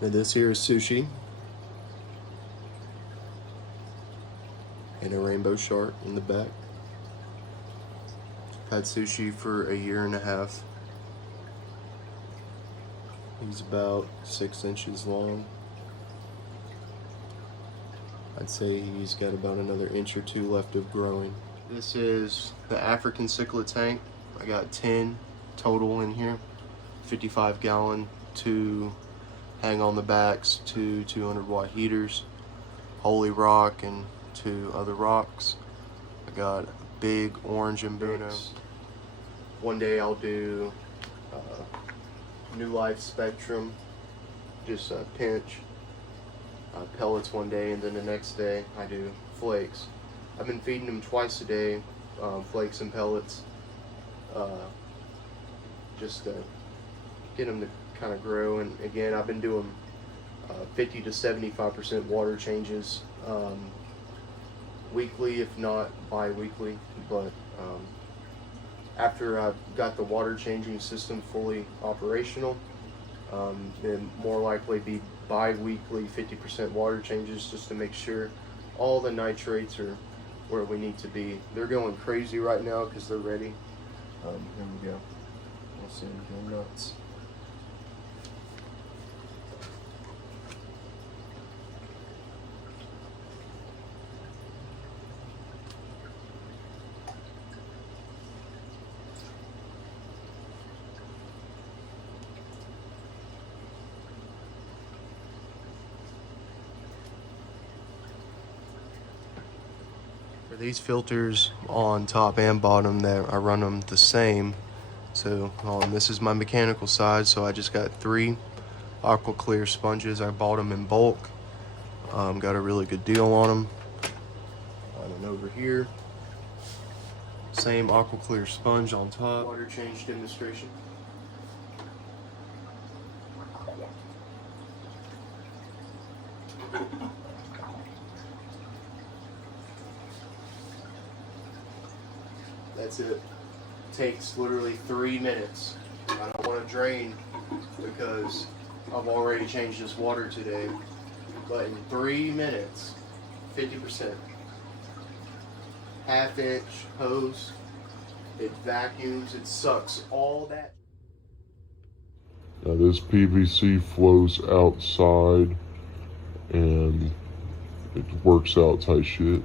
And this here is sushi. And a rainbow shark in the back. Had sushi for 1.5 years. He's about 6 inches long. I'd say he's got about another inch or 2 left of growing. This is the African cichlid tank. I got 10 total in here. 55-gallon, 2 hang on the backs, 2 200-watt heaters, holy rock, and 2 other rocks. I got a big orange mbunas. One day I'll do New Life Spectrum, just a pinch. Pellets one day, and then the next day I do flakes. I've been feeding them twice a day, flakes and pellets, just to get them to kind of grow. And again, I've been doing 50 to 75% water changes weekly, if not bi-weekly. But after I've got the water changing system fully operational, then more likely be bi-weekly 50% water changes, just to make sure all the nitrates are where we need to be. They're going crazy right now because they're ready. Here we go. We'll see them go nuts. For these filters on top and bottom, that I run them the same. So this is my mechanical side, so I just got 3 aqua clear sponges. I bought them in bulk. Got a really good deal on them. And then over here, same aqua clear sponge on top. Water change demonstration. That's it. Takes literally 3 minutes. I don't want to drain because I've already changed this water today. But in 3 minutes, 50%. Half-inch hose. It vacuums. It sucks all that. Now this PVC flows outside and it works out tight shit.